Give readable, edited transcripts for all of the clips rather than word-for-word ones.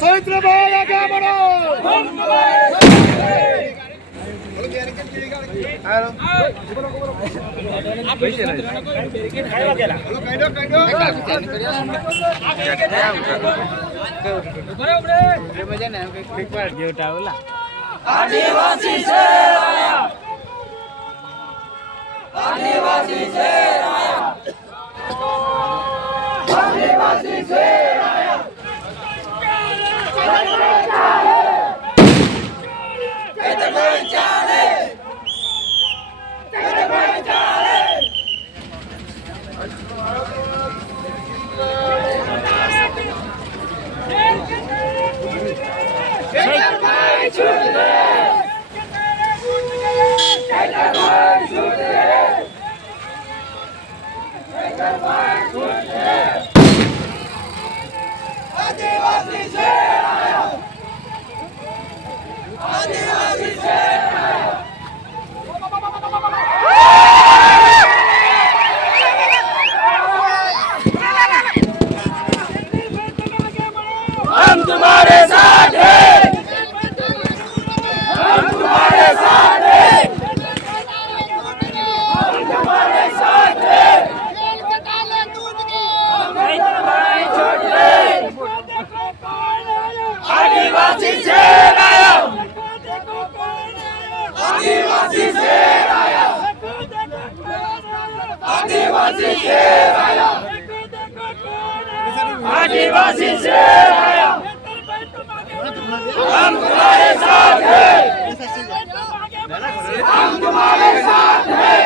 सवित्र भाई आगे बढ़ो। आदिवासी शेर आया, आदिवासी शेर आया, आदिवासी शेर आया। आदिवासी शेर आया, आदिवासी शेर आया। हम तुम्हारे साथ हैं, हम तुम्हारे साथ हैं, हम तुम्हारे साथ हैं। आदिवासी शेर आया, आदिवासी शेर आया, आदिवासी शेर आया, आदिवासी शेर आया। हम तुम्हारे साथ हैं, हम तुम्हारे साथ हैं,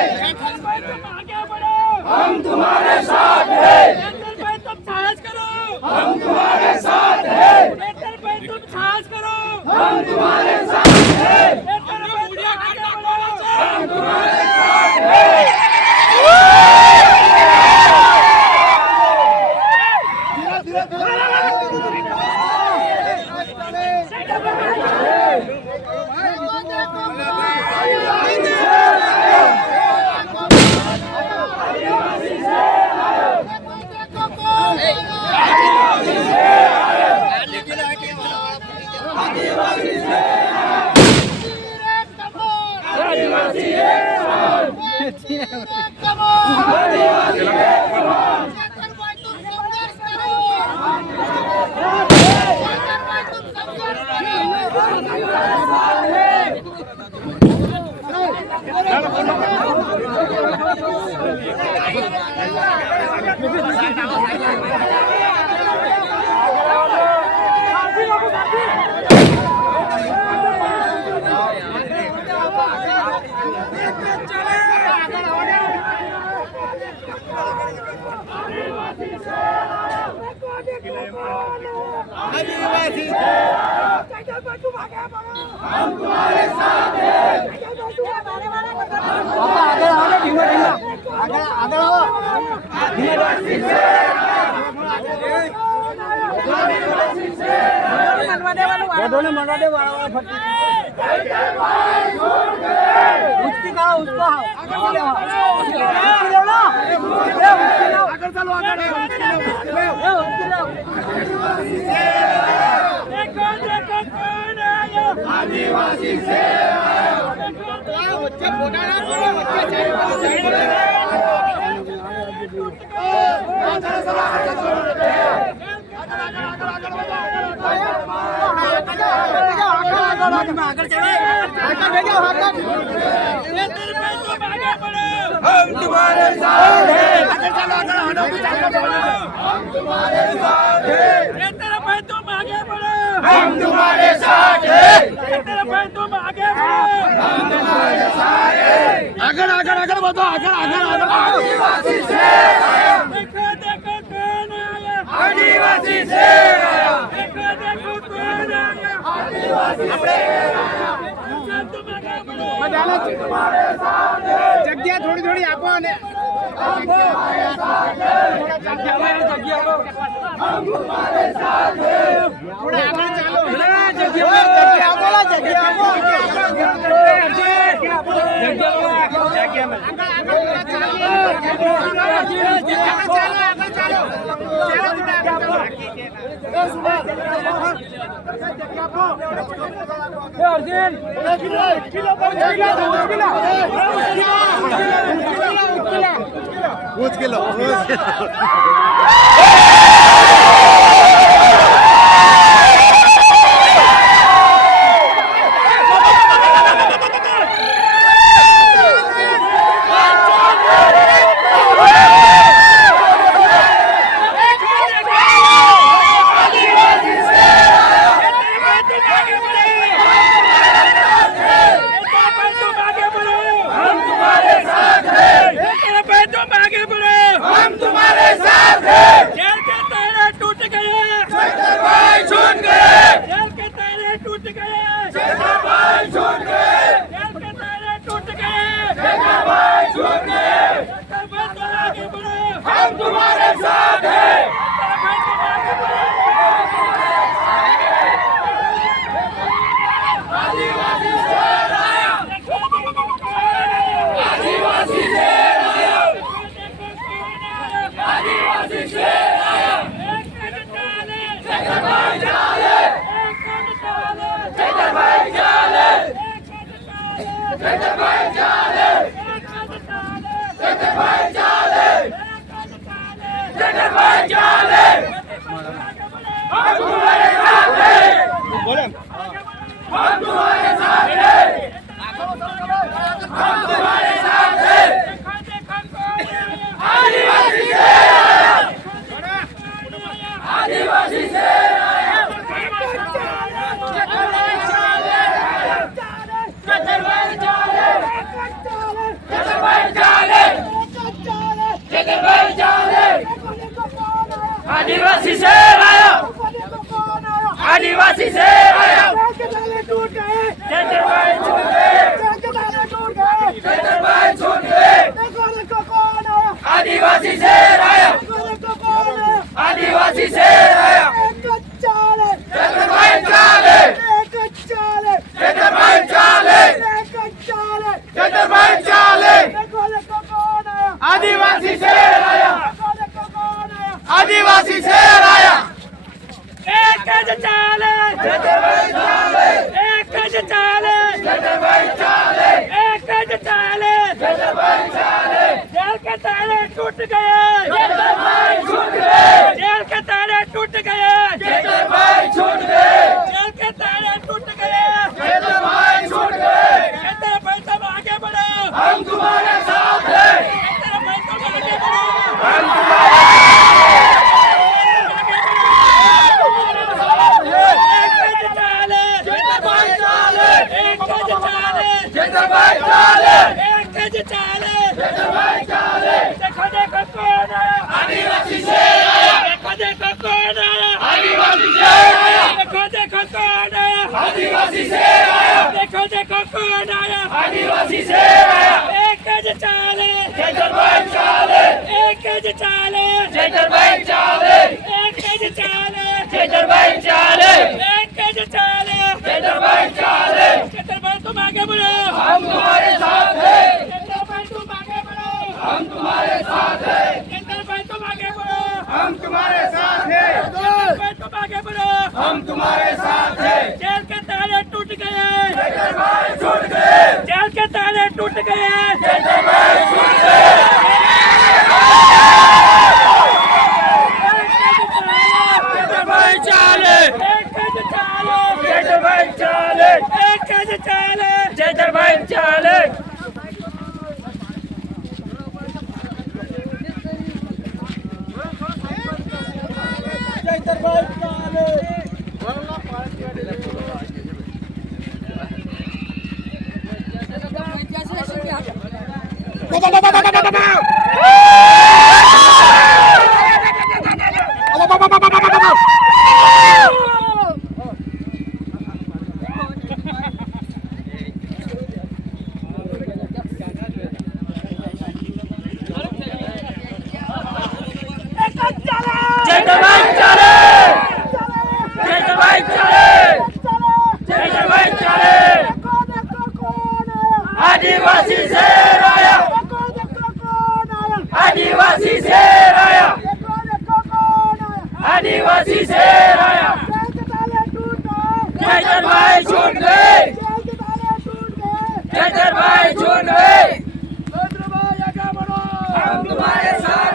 हम तुम्हारे साथ हैं, हम तुम्हारे साथ हैं, हम तुम्हारे साथ हैं, हम तुम्हारे साथ हैं। हम तुम्हारे साथ हैं, आदिवासी शेर आदिवासी शेर हम तुम्हारे साथ हैं, हम तुम्हारे साथ हैं, हम तुम्हारे साथ हैं, हम तुम्हारे साथ हैं। आगे आगे आगे बढ़ो, आगे आगे आगे। आदिवासी शेर आया, आदिवासी शेर आया, आदिवासी शेर आया। तुम्हारे साथ है, जग्या थोड़ी थोड़ी आपो ने हम तुम्हारे साथ हैं, हम तुम्हारे साथ हैं। थोड़ा आगे चलो, जग्या पूछ के लो आदिवासी शेर आया, आदिवासी शेर आया, टूट गए, जय भाई छूट गए, टूट गए, जय भाई छूट गए, देखो कौन आया, आदिवासी शेर आया, देखो कौन आया, आदिवासी शेर आया, एक चाले, जय भाई चाले, एक चाले, जय भाई चाले, एक चाले, जय भाई चाले, देखो कौन आया, आदिवासी शेर आया, देखो कौन आया, आदिवासी शेर आया, एक चाले, जय भाई चाले, एक चाले, जय भाई चाले, एक चाले, जय भाई चाले, जेल के ताले टूट गए, जय भाई छूट गए, जेल के ताले टूट गए, जय भाई छूट गए, जेल के ताले टूट गए, जय भाई छूट गए, तेरे भाई तुम आगे बढ़ो, हम तुम्हारे साथ हैं, तेरे भाई तुम आगे बढ़ो, हम तुम्हारे एक चाले, जय भाई चाले, एक चाले, जय भाई चाले, एक चाले, जय भाई चाले, देखो कौन आया, आदिवासी शेर आया, देखो कौन आया, आदिवासी शेर आया, देखो कौन आया, आदिवासी शेर आया, देखो कौन आया, आदिवासी शेर आया, एक चाले, जय भाई चाले, एक चाले, जय भाई चाले, एक चाले, जय भाई चाले, एक चाले, जय भाई चाले, तेरे भाई तुम आगे बढ़ो, हम तुम्हारे साथ हैं, तेरे भाई तुम आगे बढ़ो, हम तुम्हारे साथ हैं, तेरे भाई तुम आगे बढ़ो, हम तुम्हारे साथ हैं, तेरे भाई तुम आगे बढ़ो, हम तुम्हारे साथ हैं, जेल के ताले टूट गए, जय भाई छूट गए, जेल के ताले टूट गए, जय भाई छूट गए, जय भाई चाले, एक चाले, जय भाई चाले, एक चाले, जय भाई चाले, जय भाई चाले, जय भाई चाले, जय भाई चाले, देखो कौन आया, आदिवासी शेर आया, देखो आदिवासी शेर आया चैतर भाई छूट गए चैतर भाई छूट गए भाई आगे बढ़ो हम तुम्हारे साथ